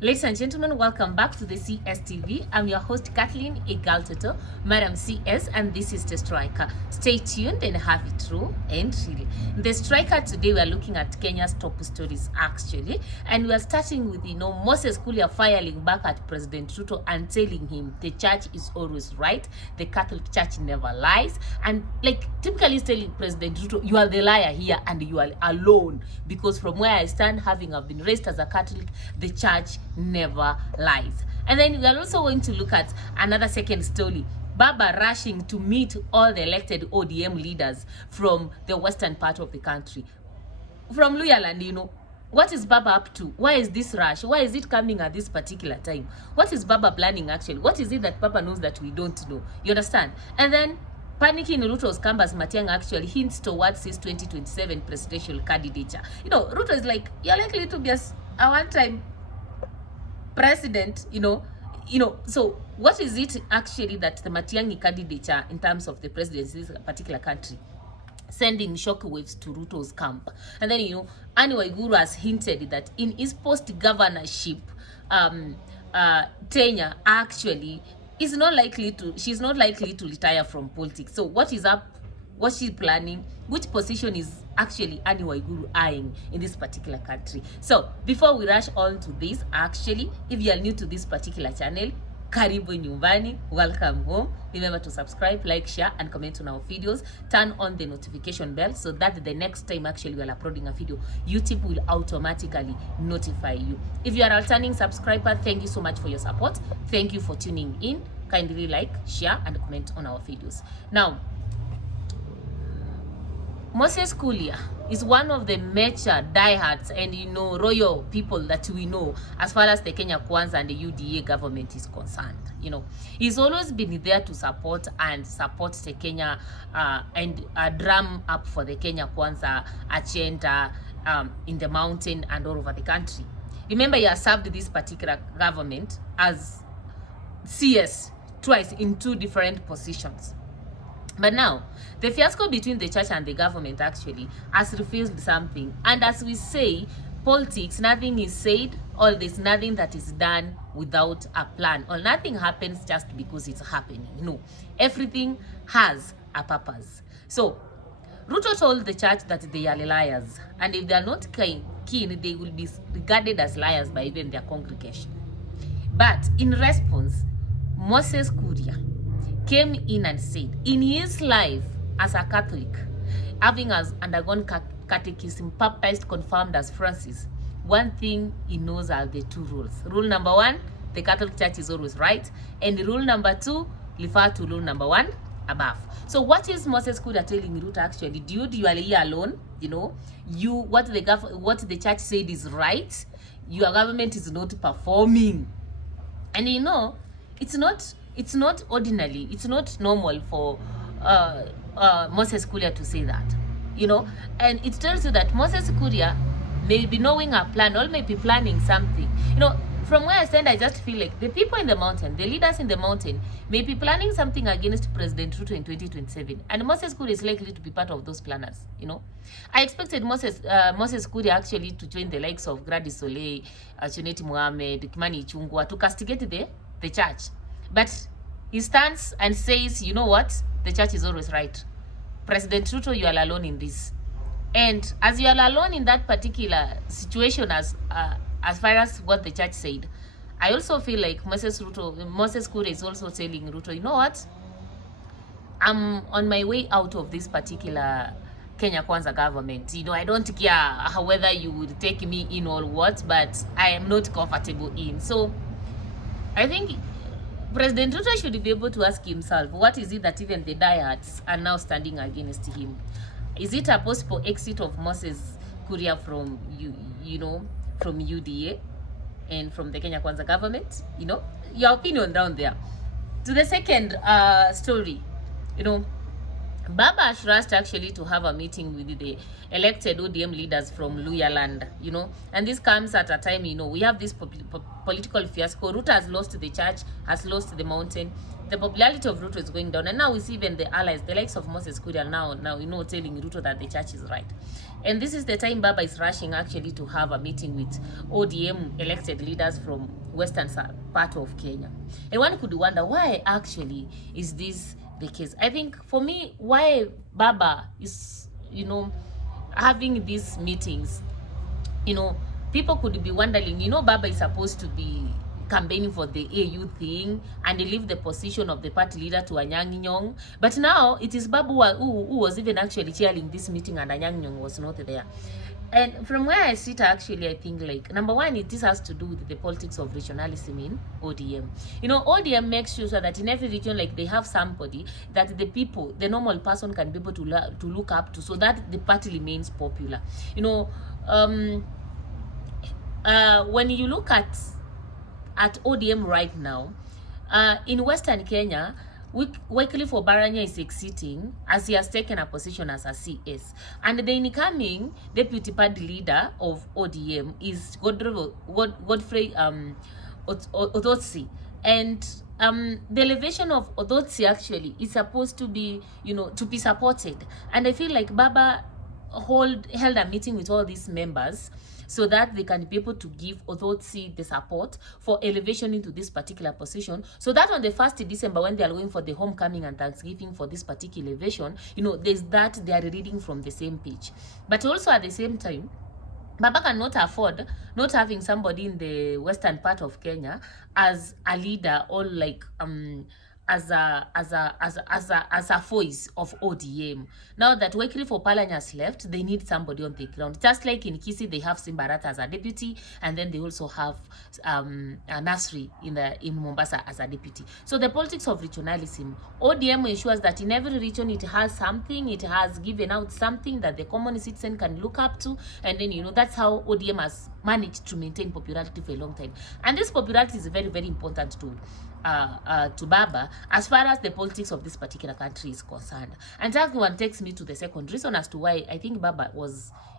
Ladies and gentlemen, welcome back to the CSTV. I'm your host, Kathleen Igaltoto, Madam CS, and this is The Striker. Stay tuned and have it true and real. In The Striker today, we are looking at Kenya's top stories, actually, and we are starting with, Moses Kuria firing back at President Ruto and telling him the church is always right, the Catholic Church never lies, and typically he's telling President Ruto, you are the liar here and you are alone, because from where I stand, I've been raised as a Catholic, the church never lies. And then we are also going to look at another second story. Baba rushing to meet all the elected ODM leaders from the western part of the country. From Luyaland, what is Baba up to? Why is this rush? Why is it coming at this particular time? What is Baba planning actually? What is it that Baba knows that we don't know? You understand? And then panicking Ruto's campus, Matangi actually hints towards his 2027 presidential candidature. Ruto is like, you're likely to be a one-time president, so what is it actually that the Matangi candidature in terms of the presidency in this particular country sending shockwaves to Ruto's camp? And then Waiguru has hinted that in his post-governorship tenure actually she's not likely to retire from politics. So what is up? What's she planning? Which position is actually Annie Waiguru eyeing in this particular country? So before we rush on to this, actually, if you are new to this particular channel, karibu nyumbani, welcome home. Remember to subscribe, like, share, and comment on our videos. Turn on the notification bell so that the next time actually we are uploading a video, YouTube will automatically notify you. If you are a returning subscriber, thank you so much for your support. Thank you for tuning in. Kindly like, share, and comment on our videos. Now, Moses Kuria is one of the major diehards and royal people that we know as far as the Kenya Kwanza and the UDA government is concerned. He's always been there to support the Kenya and drum up for the Kenya Kwanza agenda in the mountain and all over the country. Remember, he has served this particular government as CS twice in two different positions. But now, the fiasco between the church and the government actually has revealed something. And as we say, politics, nothing is said, or there's nothing that is done without a plan, or nothing happens just because it's happening. No, everything has a purpose. So, Ruto told the church that they are liars, and if they are not keen, they will be regarded as liars by even their congregation. But in response, Moses Kuria came in and said, in his life as a Catholic, having undergone catechism, baptized, confirmed as Francis, one thing he knows are the two rules. Rule number one, the Catholic Church is always right. And rule number two, refer to rule number one above. So what is Moses Kuria telling Ruto actually? Dude, you are here alone. What the church said is right. Your government is not performing. And it's not ordinary, it's not normal for Moses Kuria to say that, and it tells you that Moses Kuria may be knowing a plan or may be planning something. From where I stand, I just feel like the people in the mountain, the leaders in the mountain, may be planning something against President Ruto in 2027, and Moses Kuria is likely to be part of those planners. I expected Moses Kuria actually to join the likes of Gladys Soleil, Chuneti Mohamed, Kimani Ichung'wah to castigate the church. But he stands and says, you know what? The church is always right. President Ruto, you are alone in this. And as you are alone in that particular situation as far as what the church said, I also feel like Moses Kuria is also telling Ruto, you know what? I'm on my way out of this particular Kenya Kwanza government. I don't care whether you would take me in or what, but I am not comfortable in. So I think President Ruto should be able to ask himself, what is it that even the diehards are now standing against him? Is it a possible exit of Moses Kuria from from UDA and from the Kenya Kwanza government? Your opinion down there. To the second story, Baba has rushed actually to have a meeting with the elected ODM leaders from Luyaland, and this comes at a time, we have this political fiasco. Ruto has lost the church, has lost the mountain. the popularity of Ruto is going down, and now we see even the allies, the likes of Moses Kuria now telling Ruto that the church is right. And this is the time Baba is rushing actually to have a meeting with ODM elected leaders from western part of Kenya. And one could wonder, why actually is this the case? I think for me, why Baba is, having these meetings, people could be wondering, Baba is supposed to be campaigning for the AU thing and leave the position of the party leader to Anyang' Nyong'o. But now it is Baba who was even actually chairing this meeting, and Anyang' Nyong'o was not there. And from where I sit, actually, I think, like, number one, this has to do with the politics of regionalism in ODM. ODM makes sure that in every region, like, they have somebody that the people, the normal person, can be able to look up to, so that the party remains popular. When you look at ODM right now, in Western Kenya, Wycliffe Obaranya is exiting as he has taken a position as a CS. And the incoming deputy party leader of ODM is Godfrey Odotsi. And the elevation of Odotsi actually is supposed to be, to be supported. And I feel like Baba held a meeting with all these members so that they can be able to give Odotsi the support for elevation into this particular position, so that on the 1st of December, when they are going for the homecoming and Thanksgiving for this particular elevation, there's that they are reading from the same page. But also at the same time, Baba cannot afford not having somebody in the western part of Kenya as a leader, or like as a voice of ODM. Now that Wycliffe Oparanya has left, they need somebody on the ground. Just like in Kisii, they have Simbarat as a deputy, and then they also have Nasri in Mombasa as a deputy. So the politics of regionalism, ODM ensures that in every region it has something, it has given out something that the common citizen can look up to, and then that's how ODM has managed to maintain popularity for a long time. And this popularity is very, very important to Baba as far as the politics of this particular country is concerned. And that one takes me to the second reason as to why I think Baba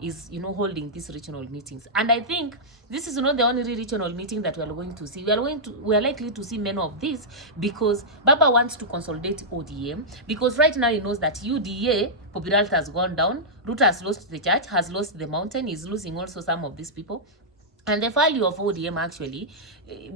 is holding these regional meetings. And I think this is not the only regional meeting that we are going to see. We are likely to see many of these, because Baba wants to consolidate ODM, because right now he knows that UDA popularity has gone down. Ruto has lost the church, has lost the mountain, is losing also some of these people. And the value of ODM actually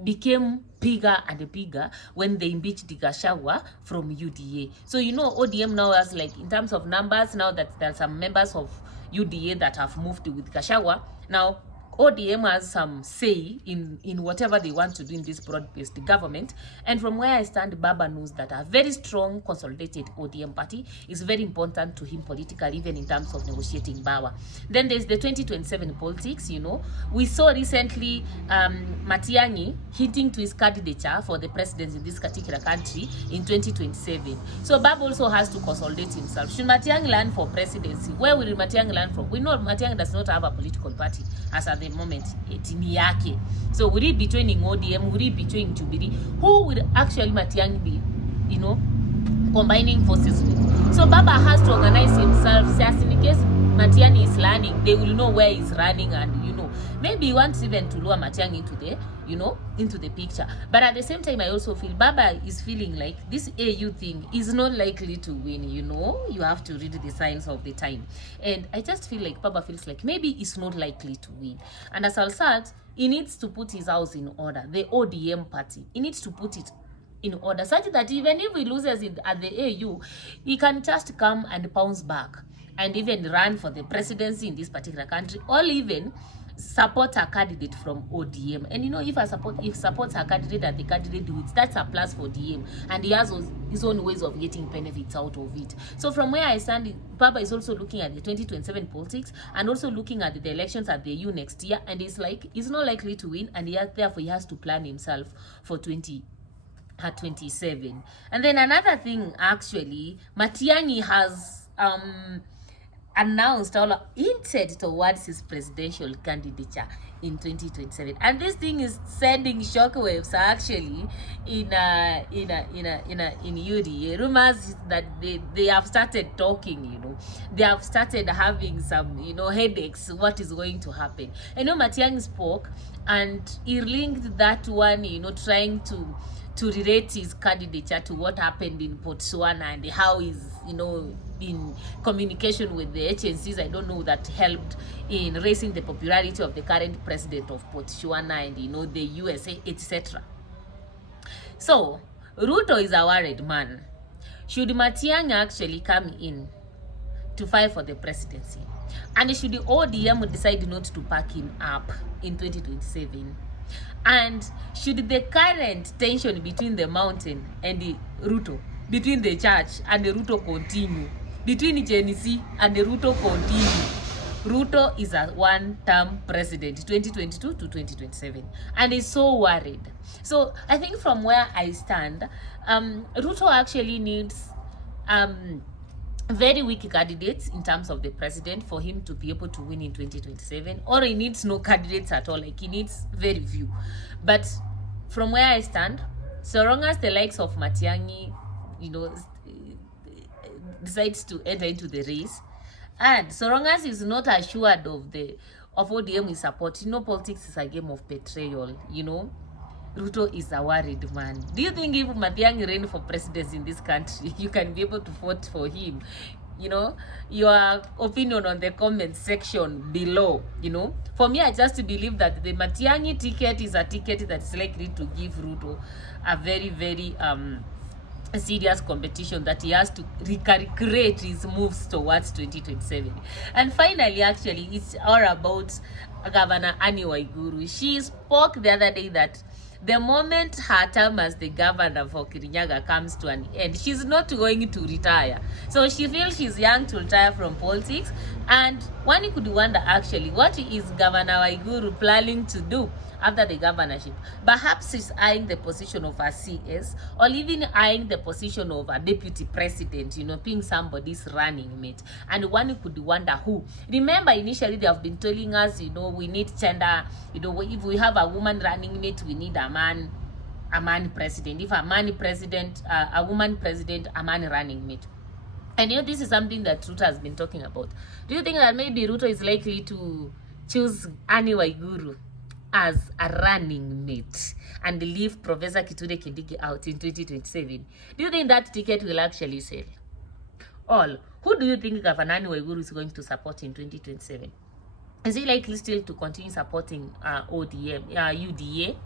became bigger and bigger when they impeached Gachagua from UDA. So, ODM now has, like, in terms of numbers, now that there are some members of UDA that have moved with Gachagua, now ODM has some say in whatever they want to do in this broad-based government. And from where I stand, Baba knows that a very strong, consolidated ODM party is very important to him politically, even in terms of negotiating power. Then there's the 2027 politics. We saw recently Matangi hinting to his candidature for the presidency in this particular country in 2027. So Baba also has to consolidate himself. Should Matangi run for presidency? Where will Matangi run from? We know Matangi does not have a political party as at the moment. So will he be joining ODM? Will he be joining Jubilee? Who will actually Matangi be, combining forces with? So Baba has to organize himself, so as in case Matangi is running, they will know where he's running, and maybe he wants even to lure Matangi into the picture. But at the same time, I also feel Baba is feeling like this AU thing is not likely to win. You have to read the signs of the time. And I just feel like Baba feels like maybe it's not likely to win. And as a result, he needs to put his house in order. The ODM party, he needs to put it in order, such that even if he loses at the AU, he can just come and bounce back and even run for the presidency in this particular country, or even support a candidate from ODM. And if supports a candidate and the candidate do it, that's a plus for DM, and he has his own ways of getting benefits out of it. So from where I stand, Baba is also looking at the 2027 politics, and also looking at the elections at the EU next year, and he's not likely to win, and therefore he has to plan himself for 2027. And then another thing, actually, Matangi has announced or hinted towards his presidential candidature in 2027, and this thing is sending shockwaves actually in UDA. Rumors that they have started talking, they have started having some headaches. What is going to happen? I know Matangi spoke, and he linked that one, trying to to relate his candidature to what happened in Botswana and how he's, you know, in communication with the agencies, I don't know, that helped in raising the popularity of the current president of Botswana and, you know, the USA, etc. So, Ruto is a worried man. Should Matiang'i actually come in to fight for the presidency, and should the ODM decide not to back him up in 2027, and should the current tension between the mountain and the Ruto, between the church and the Ruto continue, between Genesee and the Ruto continue, Ruto is a one-term president, 2022 to 2027, and is so worried. So I think from where I stand, Ruto actually needs very weak candidates in terms of the president for him to be able to win in 2027, or he needs no candidates at all, like he needs very few. But from where I stand, so long as the likes of Matiang'i, you know, decides to enter into the race, and so long as he's not assured of ODM support, you know, politics is a game of betrayal, you know. Ruto is a worried man. Do you think if Matangi ran for presidency in this country, you can be able to vote for him? You know, your opinion on the comment section below. You know, for me, I just believe that the Matangi ticket is a ticket that is likely to give Ruto a very, very serious competition that he has to recalculate his moves towards 2027. And finally, actually, it's all about Governor Annie Waiguru. She spoke the other day that the moment her term as the governor for Kirinyaga comes to an end, she's not going to retire. So she feels she's young to retire from politics. And one could wonder, actually, what is Governor Waiguru planning to do after the governorship? Perhaps she's eyeing the position of a CS, or even eyeing the position of a deputy president, you know, being somebody's running mate. And one could wonder who. Remember, initially they have been telling us, you know, we need gender, you know, if we have a woman running mate, we need a man president. If a man president, a woman president, a man running mate. And you know, this is something that Ruto has been talking about. Do you think that maybe Ruto is likely to choose Annie Waiguru as a running mate and leave Professor Kithure Kindiki out in 2027? Do you think that ticket will actually sell? All. Who do you think Governor Annie Waiguru is going to support in 2027? Is he likely still to continue supporting UDA?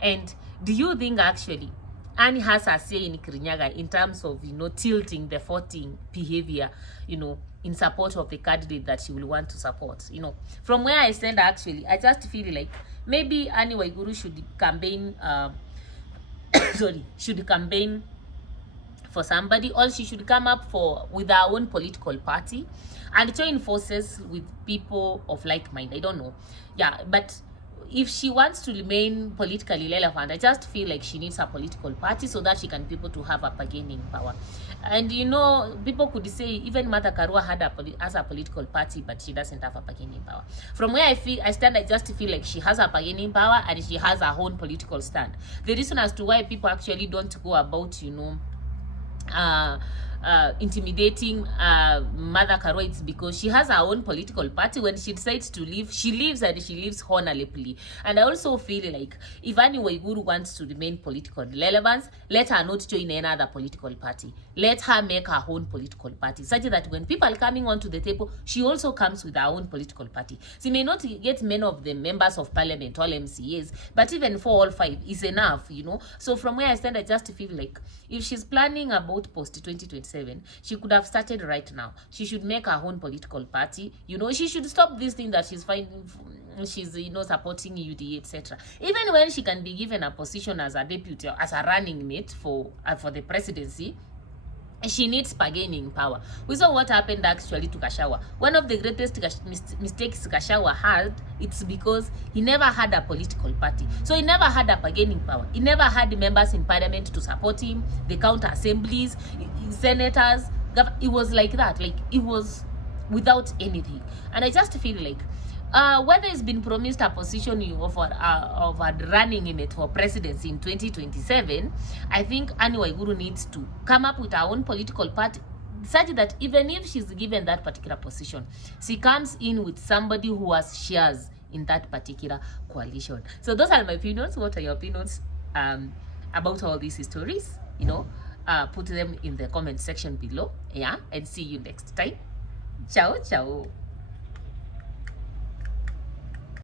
And do you think actually Annie has a say in Kirinyaga in terms of, you know, tilting the voting behavior, you know, in support of the candidate that she will want to support? You know, from where I stand, actually, I just feel like maybe Annie Waiguru should campaign, should campaign for somebody, or she should come up with her own political party and join forces with people of like mind. I don't know. Yeah, but if she wants to remain politically relevant, I just feel like she needs a political party so that she can be able to have a bargaining power. And you know, people could say even Martha Karua has a political party, but she doesn't have a bargaining power. From where I stand, I just feel like she has a bargaining power and she has her own political stand. The reason as to why people actually don't go about, you know, intimidating Mother Karua, it's because she has her own political party. When she decides to leave, she leaves, and she leaves honorably. And I also feel like if Annie Waiguru wants to remain political relevance, let her not join any other political party. Let her make her own political party, such that when people are coming onto the table, she also comes with her own political party. She may not get many of the members of parliament, all MCAs, but even 4 or 5 is enough, you know. So from where I stand, I just feel like if she's planning about post 2027, she could have started right now. She should make her own political party. You know, she should stop this thing that she's finding, she's, you know, supporting UDA, etc. Even when she can be given a position as a deputy, as a running mate for the presidency, she needs bargaining power. We saw what happened actually to Gachagua. One of the greatest mistakes Gachagua had, it's because he never had a political party. So he never had a bargaining power. He never had members in parliament to support him, the counter assemblies, senators. It was like that. Like, it was without anything. And I just feel like whether it's been promised a position of a running mate for presidency in 2027, I think Annie Waiguru needs to come up with her own political party, such that even if she's given that particular position, she comes in with somebody who has shares in that particular coalition. So those are my opinions. What are your opinions? about all these stories, you know, put them in the comment section below. Yeah, and see you next time. Ciao, ciao.